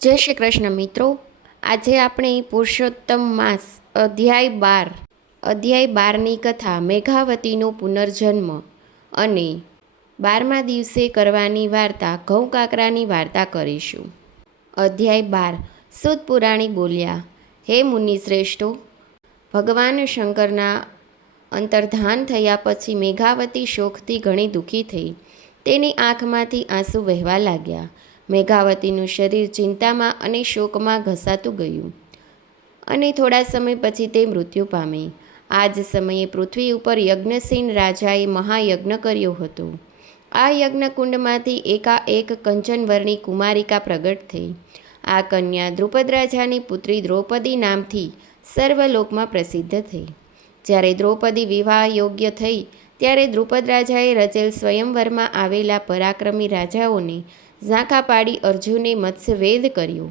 જય શ્રી કૃષ્ણ મિત્રો. આજે આપણે પુરુષોત્તમ માસ અધ્યાય 12ની કથા મેઘાવતીનો પુનર્જન્મ અને 12મા દિવસે કરવાની વાર્તા ઘઉં કાકરાની વાર્તા કરીશું. અધ્યાય 12. સૂત પુરાણી બોલ્યા, હે મુનિશ્રેષ્ઠો, ભગવાન શંકરના અંતર્ધાન થયા પછી મેઘાવતી શોકથી ઘણી દુઃખી થઈ. તેની આંખમાંથી આંસુ વહેવા લાગ્યા. મેઘાવતીનું શરીર ચિંતામાં અને શોકમાં ઘસાતું ગયું અને થોડા સમય પછી તે મૃત્યુ પામી. આ જ સમયે પૃથ્વી ઉપર યજ્ઞસેન રાજાએ મહાયજ્ઞ કર્યો હતો. આ યજ્ઞકુંડમાંથી એકાએક કંચનવર્ણી કુમારિકા પ્રગટ થઈ. આ કન્યા દ્રુપદ રાજાની પુત્રી દ્રૌપદી નામથી સર્વલોકમાં પ્રસિદ્ધ થઈ. જ્યારે દ્રૌપદી વિવાહ યોગ્ય થઈ ત્યારે દ્રુપદ રાજાએ રચેલ સ્વયંવરમાં આવેલા પરાક્રમી રાજાઓને ઝાંખા પાડી અર્જુને મત્સ્યવેદ કર્યો.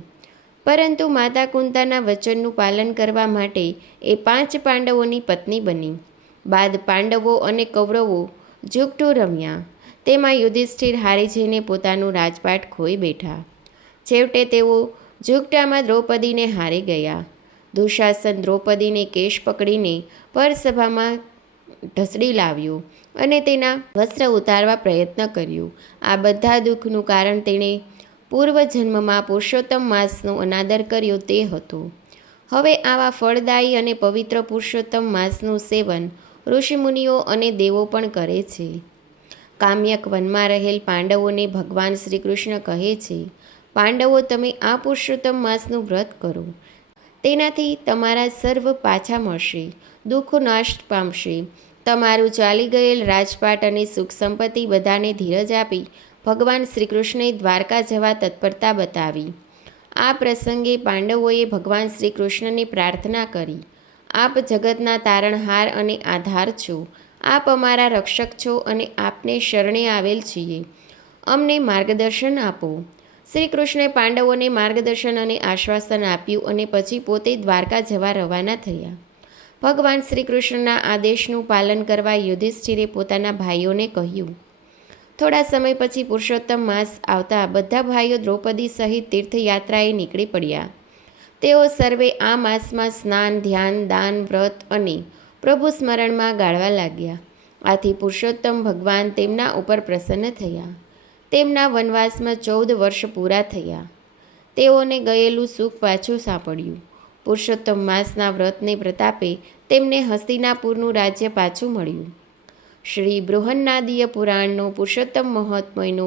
પરંતુ માતા કુંતાના વચનનું પાલન કરવા માટે એ 5 પાંડવોની પત્ની બની. બાદ પાંડવો અને કૌરવો જુગટું રમ્યા. તેમાં યુધિષ્ઠિર હારી જઈને પોતાનું રાજપાટ ખોઈ બેઠા. છેવટે તેઓ જુગટામાં દ્રૌપદીને હારી ગયા. દુશાસન દ્રૌપદીને કેશ પકડીને પરસભામાં ઢસડી લાવ્યો અને તેના વસ્ત્ર ઉતારવા પ્રયત્ન કર્યો. આ બધા દુઃખનું કારણ તેણે પૂર્વજન્મમાં પુરુષોત્તમ માસનો અનાદર કર્યો તે હતો. હવે આવા ફળદાયી અને પવિત્ર પુરુષોત્તમ માસનું સેવન ઋષિમુનિઓ અને દેવો પણ કરે છે. કામ્યક વનમાં રહેલ પાંડવોને ભગવાન શ્રી કૃષ્ણ કહે છે, પાંડવો, તમે આ પુરુષોત્તમ માસનું વ્રત કરો. તેનાથી તમારા સર્વ પાછા મળશે, દુઃખ નાશ પામશે. તમારું ચાલી ગયેલ રાજપાટ અને સુખ સંપત્તિ બધાને ધીરજ આપી ભગવાન શ્રી કૃષ્ણે દ્વારકા જવા તત્પરતા બતાવી. આ પ્રસંગે પાંડવોએ ભગવાન શ્રી કૃષ્ણને પ્રાર્થના કરી, આપ જગતના તારણહાર અને આધાર છો. આપ અમારા રક્ષક છો અને આપને શરણે આવેલ છીએ. અમને માર્ગદર્શન આપો. શ્રી કૃષ્ણે પાંડવોને માર્ગદર્શન અને આશ્વાસન આપ્યું અને પછી પોતે દ્વારકા જવા રવાના થયા. ભગવાન શ્રી કૃષ્ણના આદેશનું પાલન કરવા યુધિષ્ઠિરે પોતાના ભાઈઓને કહ્યું. થોડા સમય પછી પુરુષોત્તમ માસ આવતા બધા ભાઈઓ દ્રૌપદી સહિત તીર્થયાત્રાએ નીકળી પડ્યા. તેઓ સર્વે આ માસમાં સ્નાન, ધ્યાન, દાન, વ્રત અને પ્રભુ સ્મરણમાં ગાળવા લાગ્યા. આથી પુરુષોત્તમ ભગવાન તેમના ઉપર પ્રસન્ન થયા. તેમના વનવાસમાં 14 વર્ષ પૂરા થયા. તેઓને ગયેલું સુખ પાછું સાંપડ્યું. પુરુષોત્તમ માસના વ્રતને પ્રતાપે તેમને હસ્તિનાપુરનું રાજ્ય પાછું મળ્યું. શ્રી બૃહન્નાદીય પુરાણનો પુરુષોત્તમ મહાત્મ્યનો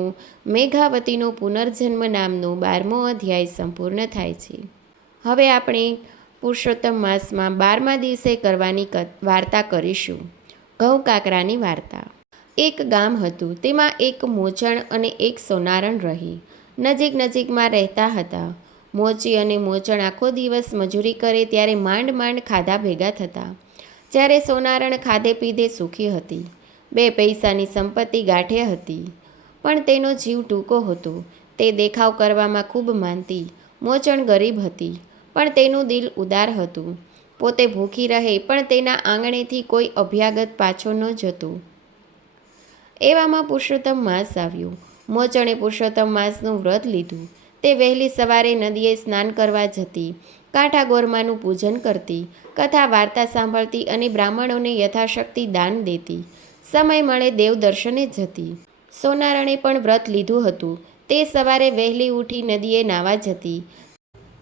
મેઘાવતીનો પુનર્જન્મ નામનો 12મો અધ્યાય સંપૂર્ણ થાય છે. હવે આપણે પુરુષોત્તમ માસમાં 12મા દિવસે કરવાની વાર્તા કરીશું. ઘઉં કાકરાની વાર્તા. એક ગામ હતું. તેમાં એક મોચણ અને એક સોનારણ રહી નજીક નજીકમાં રહેતા હતા. મોચી અને મોચણ આખો દિવસ મજૂરી કરે ત્યારે માંડ માંડ ખાધા ભેગા થતા. જ્યારે સોનારણ ખાધે પીધે સુખી હતી. 2 પૈસાની સંપત્તિ ગાંઠે હતી, પણ તેનો જીવ ટૂંકો હતો. તે દેખાવ કરવામાં ખૂબ માનતી. મોચણ ગરીબ હતી, પણ તેનું દિલ ઉદાર હતું. પોતે ભૂખી રહે પણ તેના આંગણેથી કોઈ અભ્યાગત પાછો ન જતો. એવામાં પુરુષોત્તમ માસ આવ્યો. મોચણે પુરુષોત્તમ માસનું વ્રત લીધું. તે વહેલી સવારે નદીએ સ્નાન કરવા જતી, કાંઠા ગોરમાનું પૂજન કરતી, કથા વાર્તા સાંભળતી અને બ્રાહ્મણોને યથાશક્તિ દાન દેતી. સમય મળે દેવ દર્શને જતી. સોનારણે પણ વ્રત લીધું હતું. તે સવારે વહેલી ઉઠી નદીએ નાવા જતી.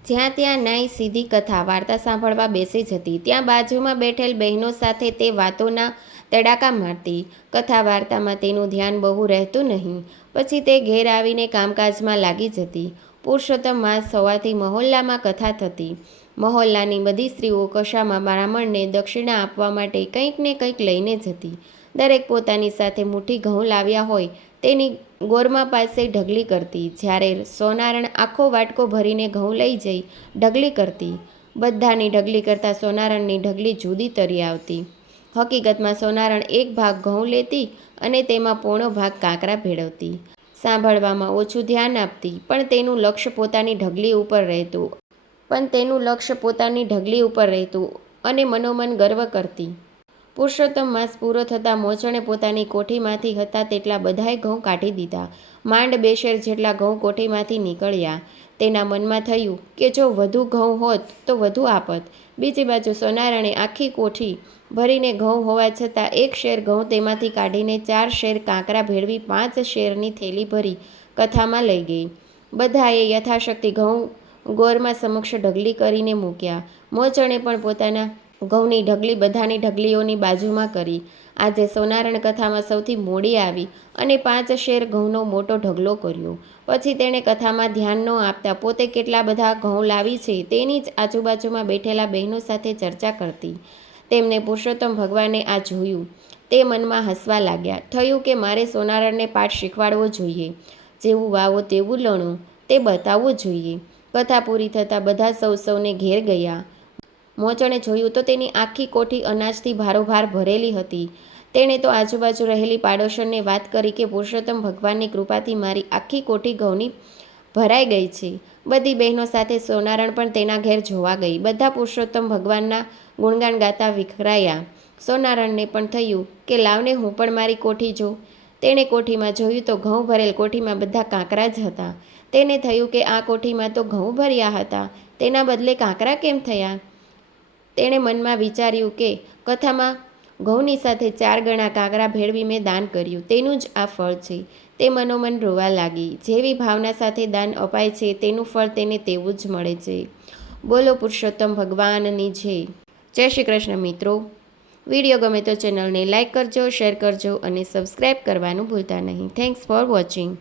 જ્યાં ત્યાં નાઈ સીધી કથા વાર્તા સાંભળવા બેસી જતી. ત્યાં બાજુમાં બેઠેલ બહેનો સાથે તે વાતોના તડાકા મારતી. કથા વાર્તામાં તેનું ધ્યાન બહુ રહેતું નહીં. પછી તે ઘેર આવીને કામકાજમાં લાગી જતી. પુરુષોત્તમ માસ હોવાથી મહોલ્લામાં કથા થતી. મહોલ્લાની બધી સ્ત્રીઓ કશામાં બ્રાહ્મણને દક્ષિણા આપવા માટે કંઈક ને કંઈક લઈને જતી. દરેક પોતાની સાથે મુઠ્ઠી ઘઉં લાવ્યા હોય તેની ગોરમા પાસે ઢગલી કરતી. જ્યારે સોનારણ આખો વાટકો ભરીને ઘઉં લઈ જઈ ઢગલી કરતી. બધાની ઢગલી કરતાં સોનારણની ઢગલી જુદી તરી આવતી. હકીકતમાં સોનારણ એક ભાગ ઘઉં લેતી અને તેમાં પોણો ભાગ કાંકરા ભેળવતી. સાંભળવામાં ઓછું ધ્યાન આપતી, પણ તેનું લક્ષ્ય પોતાની ઢગલી ઉપર રહેતું અને મનોમન ગર્વ કરતી. પુરુષોત્તમ માસ પૂરો થતાં મોચણે પોતાની કોઠીમાંથી હતા તેટલા બધાય ઘઉં કાઢી દીધા. માંડ 2 શેર જેટલા ઘઉં કોઠીમાંથી નીકળ્યા. તેના મનમાં થયું કે જો વધુ ઘઉં હોત તો વધુ આપત. બીજી બાજુ સોનારણે આખી કોઠી ભરીને ઘઉં હોવા છતાં 1 શેર ઘઉં તેમાંથી કાઢીને 4 શેર કાંકરા ભેળવી 5 શેરની થેલી ભરી કથામાં લઈ ગઈ. બધાએ યથાશક્તિ ઘઉં ગોરમાં સમક્ષ ઢગલી કરીને મૂક્યા. મોચણે પણ પોતાના ઘઉંની ઢગલી બધાની ઢગલીઓની બાજુમાં કરી. આજે સોનારણ કથામાં સૌથી મોડી આવી અને 5 શેર ઘઉંનો મોટો ઢગલો કર્યો. પછી તેણે કથામાં ધ્યાન ન આપતા પોતે કેટલા બધા ઘઉં લાવી છે તેની જ આજુબાજુમાં બેઠેલા બહેનો સાથે ચર્ચા કરતી. તેમને પુરુષોત્તમ ભગવાને આ જોયું. તે મનમાં હસવા લાગ્યા. થયું કે મારે સોનારણને પાઠ શીખવાડવો જોઈએ. જેવું વાવો તેવું લણો તે બતાવવું જોઈએ. કથા પૂરી થતાં બધા સૌને ઘેર ગયા. મોચણે જોયું તો તેની આખી કોઠી અનાજથી ભારોભાર ભરેલી હતી. તેણે તો આજુબાજુ રહેલી પાડોશણને વાત કરી કે પુરુષોત્તમ ભગવાનની કૃપાથી મારી આખી કોઠી ઘઉંની ભરાઈ ગઈ છે. બધી બહેનો સાથે સોનારણ પણ તેના ઘેર જોવા ગઈ. બધા પુરુષોત્તમ ભગવાનના ગુણગાન ગાતા વિખરાયા. સોનારણને પણ થયું કે લાવને હું પણ મારી કોઠી જોઉં. તેણે કોઠીમાં જોયું તો ઘઉં ભરેલ કોઠીમાં બધા કાંકરા જ હતા. તેને થયું કે આ કોઠીમાં તો ઘઉં ભર્યા હતા, તેના બદલે કાંકરા કેમ થયા? તેણે મનમાં વિચાર્યું કે કથામાં ઘઉંની સાથે 4 ગણા કાંકરા ભેળવી મેં દાન કર્યું, તેનું જ આ ફળ છે. તે મનોમન રોવા લાગી. જેવી ભાવના સાથે દાન અપાય છે તેનું ફળ તેને તેવું જ મળે છે. બોલો પુરુષોત્તમ ભગવાનની જય. જય શ્રી કૃષ્ણ મિત્રો. વિડીયો ગમે તો ચેનલને લાઇક કરજો, શેર કરજો અને સબસ્ક્રાઈબ કરવાનું ભૂલતા નહીં. Thanks for watching.